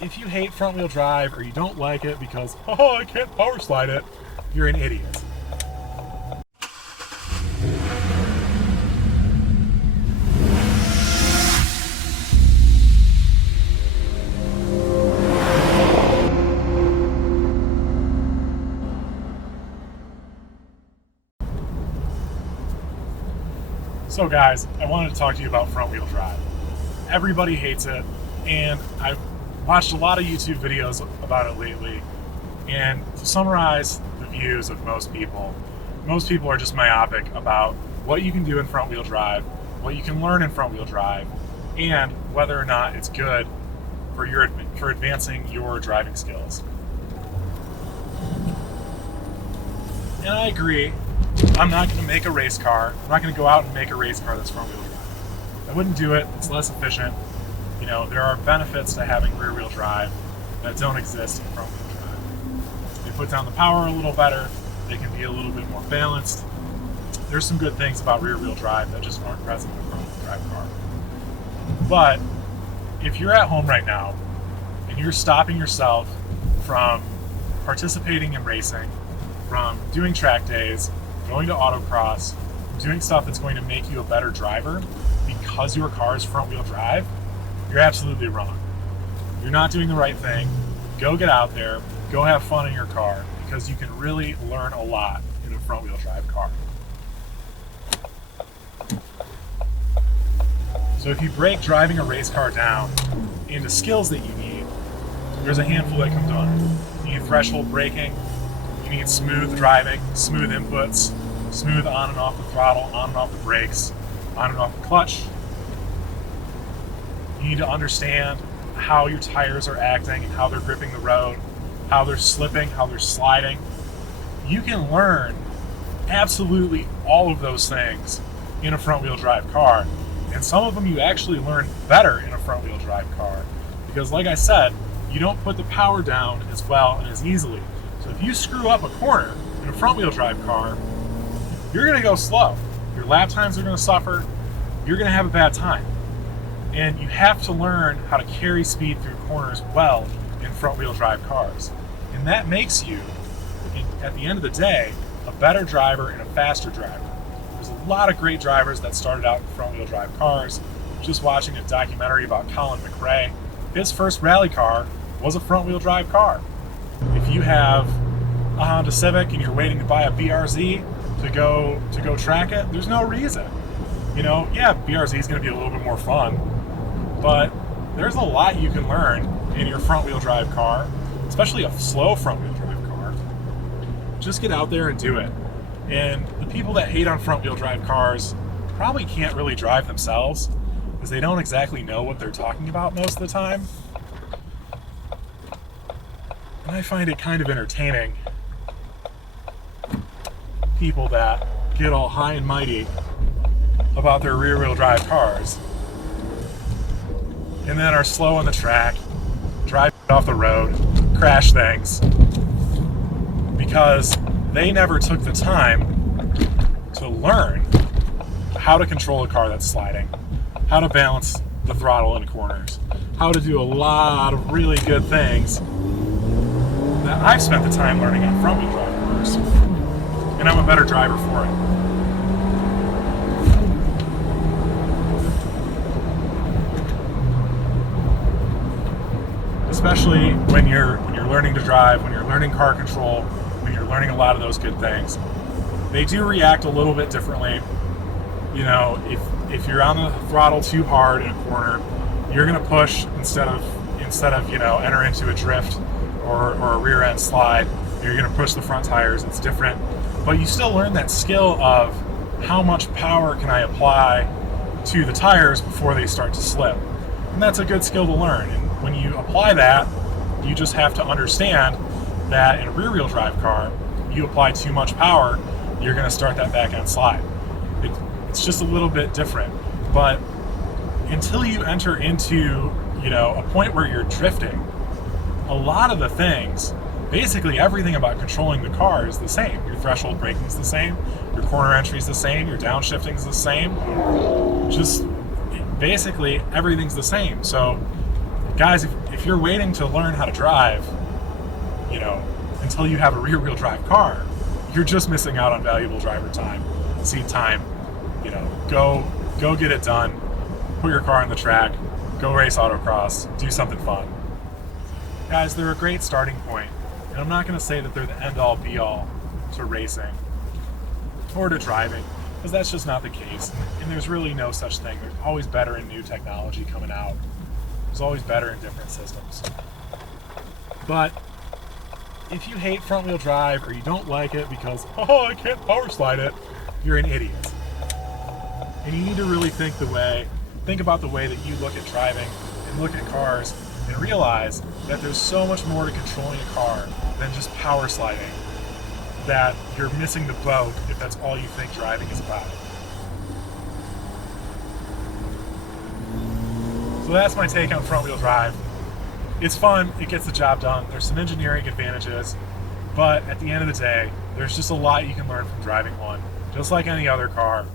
if you hate front wheel drive or you don't like it because, oh, I can't power slide it, you're an idiot. So guys, I wanted to talk to you about front wheel drive. Everybody hates it, and I've watched a lot of YouTube videos about it lately, and to summarize the views of most people are just myopic about what you can do in front wheel drive, what you can learn in front wheel drive, and whether or not it's good for advancing your driving skills. And I agree. I'm not going to make a race car. I'm not going to go out and make a race car that's front wheel drive. I wouldn't do it. It's less efficient. You know, there are benefits to having rear wheel drive that don't exist in front wheel drive. They put down the power a little better. They can be a little bit more balanced. There's some good things about rear wheel drive that just aren't present in a front wheel drive car. But if you're at home right now and you're stopping yourself from participating in racing, from doing track days, going to autocross, doing stuff that's going to make you a better driver because your car is front wheel drive, you're absolutely wrong. You're not doing the right thing. Go get out there, go have fun in your car, because you can really learn a lot in a front wheel drive car. So if you break driving a race car down into skills that you need, there's a handful that come to mind. You need threshold braking, you need smooth driving, smooth inputs, smooth on and off the throttle, on and off the brakes, on and off the clutch. You need to understand how your tires are acting and how they're gripping the road, how they're slipping, how they're sliding. You can learn absolutely all of those things in a front wheel drive car. And some of them you actually learn better in a front wheel drive car. Because like I said, you don't put the power down as well and as easily. So if you screw up a corner in a front wheel drive car, you're going to go slow. Your lap times are going to suffer. You're going to have a bad time. And you have to learn how to carry speed through corners well in front wheel drive cars. And that makes you, at the end of the day, a better driver and a faster driver. There's a lot of great drivers that started out in front wheel drive cars. Just watching a documentary about Colin McRae, his first rally car was a front wheel drive car. If you have a Honda Civic and you're waiting to buy a BRZ to go track it, there's no reason. You know, yeah, BRZ is going to be a little bit more fun, but there's a lot you can learn in your front wheel drive car, especially a slow front wheel drive car. Just get out there and do it. And the people that hate on front wheel drive cars probably can't really drive themselves because they don't exactly know what they're talking about most of the time. And I find it kind of entertaining, people that get all high and mighty about their rear wheel drive cars and then are slow on the track, drive off the road, crash things, because they never took the time to learn how to control a car that's sliding, how to balance the throttle in corners, how to do a lot of really good things that I've spent the time learning on front wheel drive cars, and I'm a better driver for it. Especially when you're learning to drive, when you're learning car control, when you're learning a lot of those good things. They do react a little bit differently. You know, if you're on the throttle too hard in a corner, you're going to push instead of enter into a drift or a rear end slide. You're going to push the front tires. It's different, but you still learn that skill of how much power can I apply to the tires before they start to slip, and that's a good skill to learn. And when you apply that, you just have to understand that in a rear wheel drive car, you apply too much power, you're going to start that back end slide. It's just a little bit different, but until you enter into a point where you're drifting, a lot of the things, basically everything about controlling the car is the same. Your threshold braking is the same, your corner entry is the same, your downshifting is the same. Just basically everything's the same. So Guys, if you're waiting to learn how to drive, until you have a rear-wheel drive car, you're just missing out on valuable driver time, seat time. Go get it done. Put your car on the track. Go race autocross. Do something fun. Guys, they're a great starting point, and I'm not going to say that they're the end-all, be-all to racing or to driving, because that's just not the case. And there's really no such thing. There's always better in new technology coming out. There's always better in different systems. But if you hate front-wheel drive or you don't like it because, I can't power slide it, you're an idiot. And you need to really think about the way that you look at driving and look at cars and realize that there's so much more to controlling a car than just power sliding, that you're missing the boat if that's all you think driving is about. So that's my take on front-wheel drive. It's fun, it gets the job done, there's some engineering advantages, but at the end of the day, there's just a lot you can learn from driving one. Just like any other car,